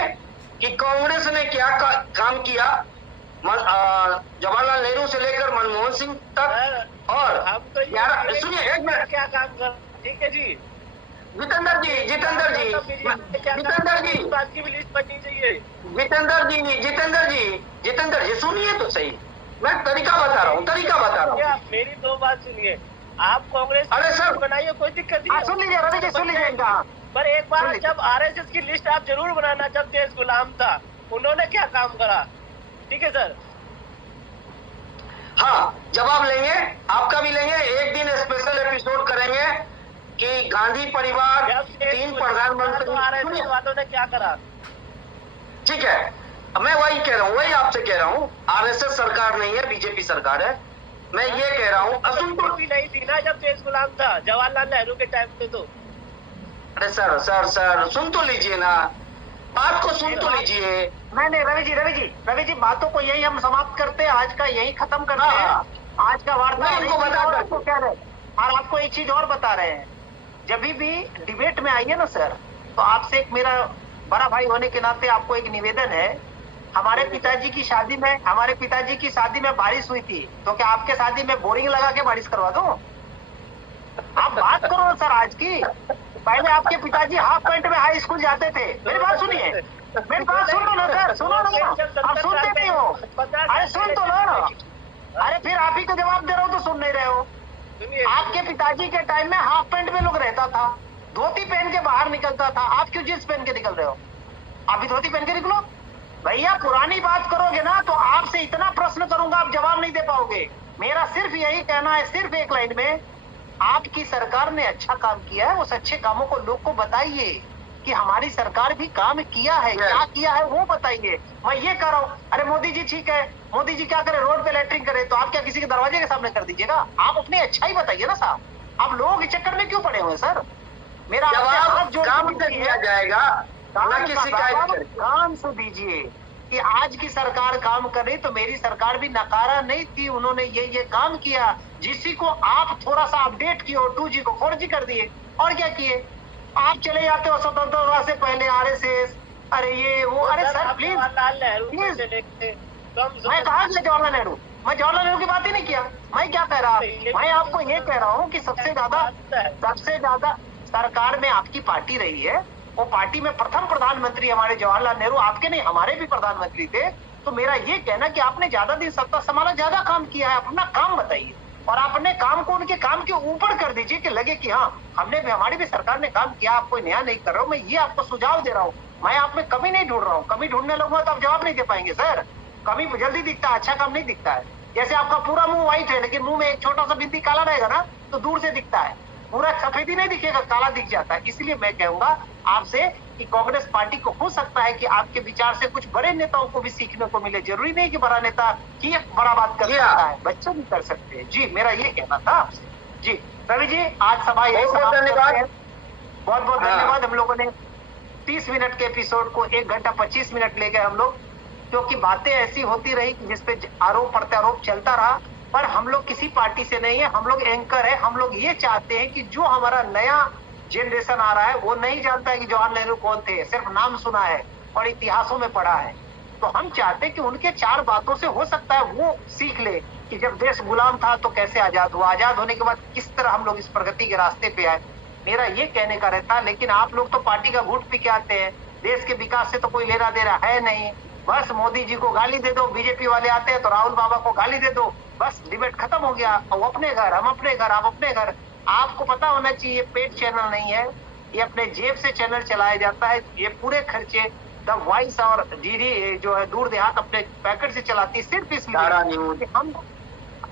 कि कांग्रेस ने क्या काम किया, जवाहरलाल नेहरू से लेकर मनमोहन सिंह तक। और हम तो यार सुनिए एक मिनट, क्या काम कर, ठीक है जी जितेंद्र जी बात की भी लिस्ट बननी चाहिए। जितेंद्र जी सुनिए तो सही, मैं तरीका बता रहा हूँ। मेरी 2 बात सुनिए। आप कांग्रेस अरे सर बनाइए, कोई दिक्कत नहीं है। सुन लीजिए रवि जी, सुन लीजिए इनका। पर एक बार जब आरएसएस की लिस्ट आप जरूर बनाना, जब देश गुलाम था उन्होंने क्या काम करा, ठीक है सर? हाँ, जवाब लेंगे, आपका भी लेंगे। एक दिन स्पेशल एपिसोड करेंगे कि गांधी परिवार, 3 प्रधानमंत्री वालों ने क्या करा। ठीक है, मैं वही कह रहा हूँ, वही आपसे कह रहा हूँ। आरएसएस सरकार नहीं है, बीजेपी सरकार है। मैं ये कह रहा हूँ, असुन भी नहीं थी ना जब देश गुलाम था, जवाहरलाल नेहरू के टाइम पे। तो अरे सर सुन तो लीजिए ना, बात को सुन तो लीजिए। नहीं रवि जी बातों को यही हम समाप्त करते हैं, आज का यही खत्म करते हैं। आज का वार्ता इनको बता आपको कह रहे हैं। और आपको एक चीज और बता रहे हैं, जब भी डिबेट में आइए ना सर, तो आपसे एक मेरा बड़ा भाई होने के नाते आपको एक निवेदन है। हमारे पिताजी की शादी में बारिश हुई थी, तो क्या आपके शादी में बोरिंग लगा के बारिश करवा दो? आप बात करो ना सर आज की। पहले आपके पिताजी हाफ पैंट में हाई स्कूल जाते थे। मेरी बात सुनिए, मेरी बात सुन लो ना सर, सुनो ना, आप सुनते नहीं हो। अरे सुन तो लो। अरे फिर आप ही को जवाब दे रहे हो तो सुन नहीं रहे हो। आपके पिताजी के टाइम में हाफ पैंट में लोग रहता था, धोती पहन के बाहर निकलता था। आप क्यों जींस पहन के निकल रहे हो? आप भी धोती पहन के निकलो भैया। पुरानी बात करोगे ना तो आपसे इतना प्रश्न करूंगा, आप जवाब नहीं दे पाओगे। मेरा सिर्फ यही कहना है, सिर्फ एक लाइन में, आपकी सरकार ने अच्छा काम किया है, उस अच्छे कामों को लोग को बताइए कि हमारी सरकार भी काम किया है, क्या किया है वो बताइए। मैं ये कह रहा हूँ, अरे मोदी जी ठीक है, मोदी जी क्या करे, रोड पे लैट्रिन करे, तो आप क्या किसी के दरवाजे के सामने कर दीजिएगा? आप अपनी अच्छाई बताइए ना साहब। आप लोगों के चक्कर में क्यों पड़े हुए सर? मेरा काम से दिया जाएगा, ना कि शिकायत काम से दीजिए कि आज की सरकार काम कर रही, तो मेरी सरकार भी नकारा नहीं थी, उन्होंने ये काम किया। जिसी को आप थोड़ा सा अपडेट किए हो, 2G को 4G कर दिए, और क्या किए? आप चले जाते हो स्वतंत्रता से पहले आरएसएस, अरे ये वो। अरे सर प्लीज, मैं कहा जवाहरलाल नेहरू, मैं जवाहरलाल नेहरू की बात ही नहीं किया। मैं क्या कह रहा, मैं आपको ये कह रहा हूँ कि सबसे ज्यादा सरकार में आपकी पार्टी रही है। वो पार्टी में प्रथम प्रधानमंत्री हमारे जवाहरलाल नेहरू, आपके नहीं हमारे भी प्रधानमंत्री थे। तो मेरा ये कहना कि आपने ज्यादा दिन सत्ता संभाला, ज्यादा काम किया है, अपना काम बताइए और अपने काम को उनके काम के ऊपर कर दीजिए कि लगे कि हाँ हमने भी, हमारी भी सरकार ने काम किया, आप कोई नया नहीं कर रहे हो। मैं ये आपको सुझाव दे रहा हूँ, मैं आप में कमी नहीं ढूंढ रहा हूँ। कमी ढूंढने लगूंगा तो आप जवाब नहीं दे पाएंगे सर। कमी जल्दी दिखता है, अच्छा काम नहीं दिखता है। जैसे आपका पूरा मुंह व्हाइट है लेकिन मुंह में एक छोटा सा बिंदी काला रहेगा ना तो दूर से दिखता है, पूरा सफेदी नहीं दिखेगा, काला दिख जाता है। इसलिए मैं कहूंगा आपसे कि कांग्रेस पार्टी को हो सकता है कि आपके विचार से कुछ बड़े नेताओं को भी सीखने को मिले। जरूरी नहीं कि बड़ा नेता ही बड़ा बात कर सकता है, बच्चे भी कर सकते हैं। जी मेरा ये कहना था आपसे। जी रवि जी, आज सभा यही समाप्त करते हैं। बहुत बहुत धन्यवाद। हम लोगों ने 30 मिनट के एपिसोड को 1 घंटा 25 मिनट ले गए हम लोग, क्योंकि बातें ऐसी होती रही कि जिसपे आरोप प्रत्यारोप चलता रहा। पर हम लोग किसी पार्टी से नहीं है, हम लोग एंकर है। हम लोग ये चाहते हैं कि जो हमारा नया जनरेशन आ रहा है वो नहीं जानता है कि जवाहरलाल नेहरू कौन थे, सिर्फ नाम सुना है और इतिहासों में पढ़ा है। तो हम चाहते हैं कि उनके 4 बातों से हो सकता है वो सीख ले कि जब देश गुलाम था तो कैसे आजाद हुआ, आजाद होने के बाद किस तरह हम लोग इस प्रगति के रास्ते पे आए। मेरा ये कहने का रहता है। लेकिन आप लोग तो पार्टी का घूंट पी के आते हैं, देश के विकास से तो कोई लेना देना है नहीं। बस मोदी जी को गाली दे दो, बीजेपी वाले आते हैं तो राहुल बाबा को गाली दे दो, बस डिबेट खत्म हो गया। वो अपने घर, हम अपने घर, आप अपने घर। आपको पता होना चाहिए पेड चैनल नहीं है, ये अपने जेब से चैनल चलाया जाता है। ये पूरे खर्चे द वॉइस और डीडी जो है दूर देहात अपने पैकेट से चलाती है, सिर्फ इसलिए कि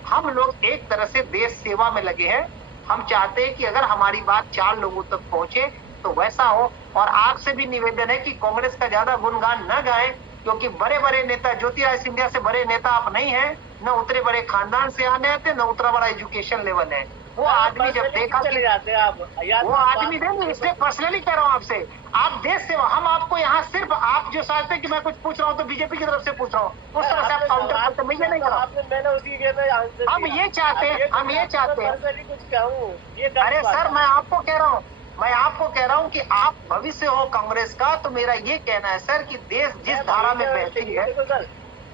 हम लोग एक तरह से देश सेवा में लगे हैं। हम चाहते हैं कि अगर हमारी बात 4 लोगों तक पहुंचे तो वैसा हो। और आपसे भी निवेदन है कि कांग्रेस का ज्यादा गुणगान न गाएं, क्योंकि बड़े बड़े नेता, ज्योतिरादित्य सिंधिया से बड़े नेता आप नहीं है, न उतरे बड़े खानदान से आने आते, न उतरा बड़ा एजुकेशन लेवल है। वो आदमी जब देखा चले जाते हैं आप, वो आदमी नहीं, इसलिए पर्सनली कह रहा हूँ आपसे, आप देश सेवा, हम आपको यहाँ सिर्फ आप जो चाहते हैं कि मैं कुछ पूछ रहा हूँ तो बीजेपी की तरफ से पूछ रहा हूँ, उस तरह से आप काउंटर करते, मैं ये नहीं कर रहा हूँ। मैंने उसी के में आंसर हम ये चाहते हैं, हम ये चाहते हैं। कुछ कहूँ, अरे सर मैं आपको कह रहा हूँ कि आप भविष्य हो कांग्रेस का, तो मेरा ये कहना है सर कि देश जिस धारा में बहती है।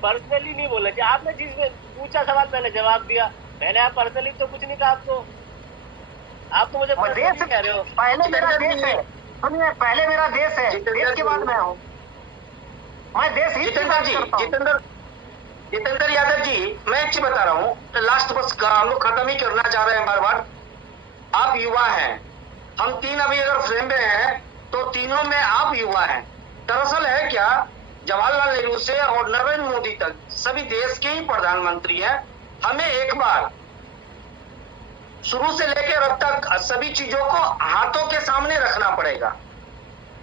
पर्सनली नहीं बोला, आपने जिस पूछा सवाल मैंने जवाब दिया, मैंने आप पर्सनली तो कुछ नहीं कहा आपको। आप तो मुझे पर्सनली कह रहे हो। पहले मेरा देश है, सुनिए, पहले मेरा देश है, देश के बाद मैं हूँ, मैं देश हित की बात करता हूँ। जितेंद्र यादव जी, मैं एक चीज बता रहा हूँ, लास्ट बस हम लोग खत्म ही करना चाह रहे हैं बार बार। आप युवा हैं, हम 3 अभी अगर फ्रेम में हैं तो तीनों में आप युवा हैं। दरअसल है क्या, जवाहरलाल नेहरू से और नरेंद्र मोदी तक सभी देश के ही प्रधानमंत्री हैं। हमें एक बार शुरू से लेकर अब तक सभी चीजों को हाथों के सामने रखना पड़ेगा।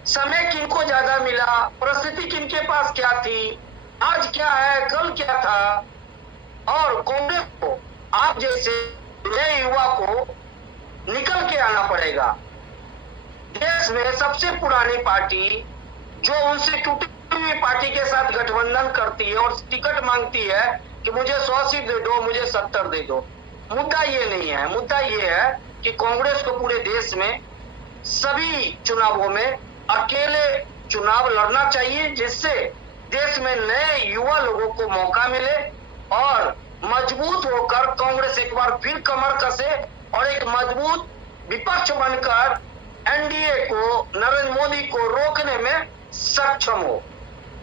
समय किनको ज्यादा मिला, परिस्थिति किनके पास क्या थी, आज क्या है, कल क्या था, और कांग्रेस को, आप जैसे नए युवा को निकल के आना पड़ेगा। देश में सबसे पुरानी पार्टी जो उनसे टूटी हुई पार्टी के साथ गठबंधन करती है और टिकट मांगती है कि मुझे 100 सीट दे दो, मुझे 70 दे दो, मुद्दा ये नहीं है। मुद्दा ये है कि कांग्रेस को पूरे देश में सभी चुनावों में अकेले चुनाव लड़ना चाहिए, जिससे देश में नए युवा लोगों को मौका मिले और मजबूत होकर कांग्रेस एक बार फिर कमर कसे और एक मजबूत विपक्ष बनकर एनडीए को, नरेंद्र मोदी को रोकने में सक्षम हो।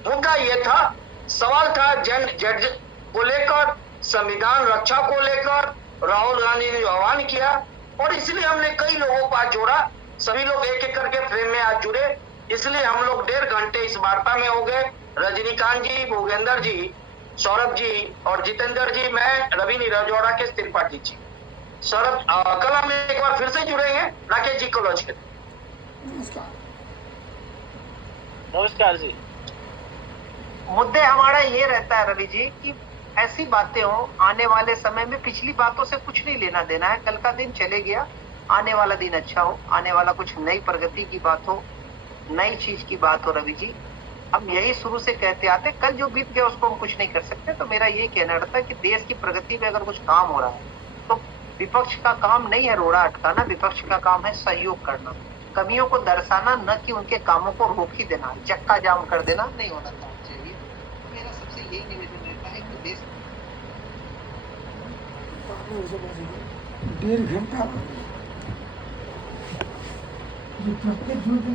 मुद्दा ये था, सवाल था जज को लेकर, संविधान रक्षा को लेकर राहुल गांधी ने आह्वान किया और इसलिए हमने कई लोगों को आज जोड़ा। सभी लोग एक एक करके फ्रेम में आज जुड़े, इसलिए हम लोग 1.5 घंटे इस वार्ता में हो गए। रजनीकांत जी, भूपेंद्र जी, सौरभ जी और जितेंद्र जी, मैं रवि नीरजौड़ा के त्रिपाठी जी। सौरभ, कल हम एक बार फिर से जुड़ेंगे। राकेश जी को लॉन्च करें। नमस्कार जी। मुद्दे हमारा ये रहता है रवि जी कि ऐसी बातें हो, आने वाले समय में पिछली बातों से कुछ नहीं लेना देना है। कल का दिन चले गया, आने वाला दिन अच्छा हो, आने वाला कुछ नई प्रगति की बात हो, नई चीज की बात हो। रवि जी, हम यही शुरू से कहते आते, कल जो बीत गया उसको हम कुछ नहीं कर सकते। तो मेरा ये कहना रहता है कि देश की प्रगति में अगर कुछ काम हो रहा है तो विपक्ष का काम नहीं है रोड़ा अटकाना, विपक्ष का काम है सहयोग करना, कमियों को दर्शाना, न कि उनके कामों को रोक ही देना, चक्का जाम कर देना नहीं होना चाहिए। मेरा सबसे यही निवेदन रहता है कि देश 1.5 घंटा ये प्रत्येक झूठ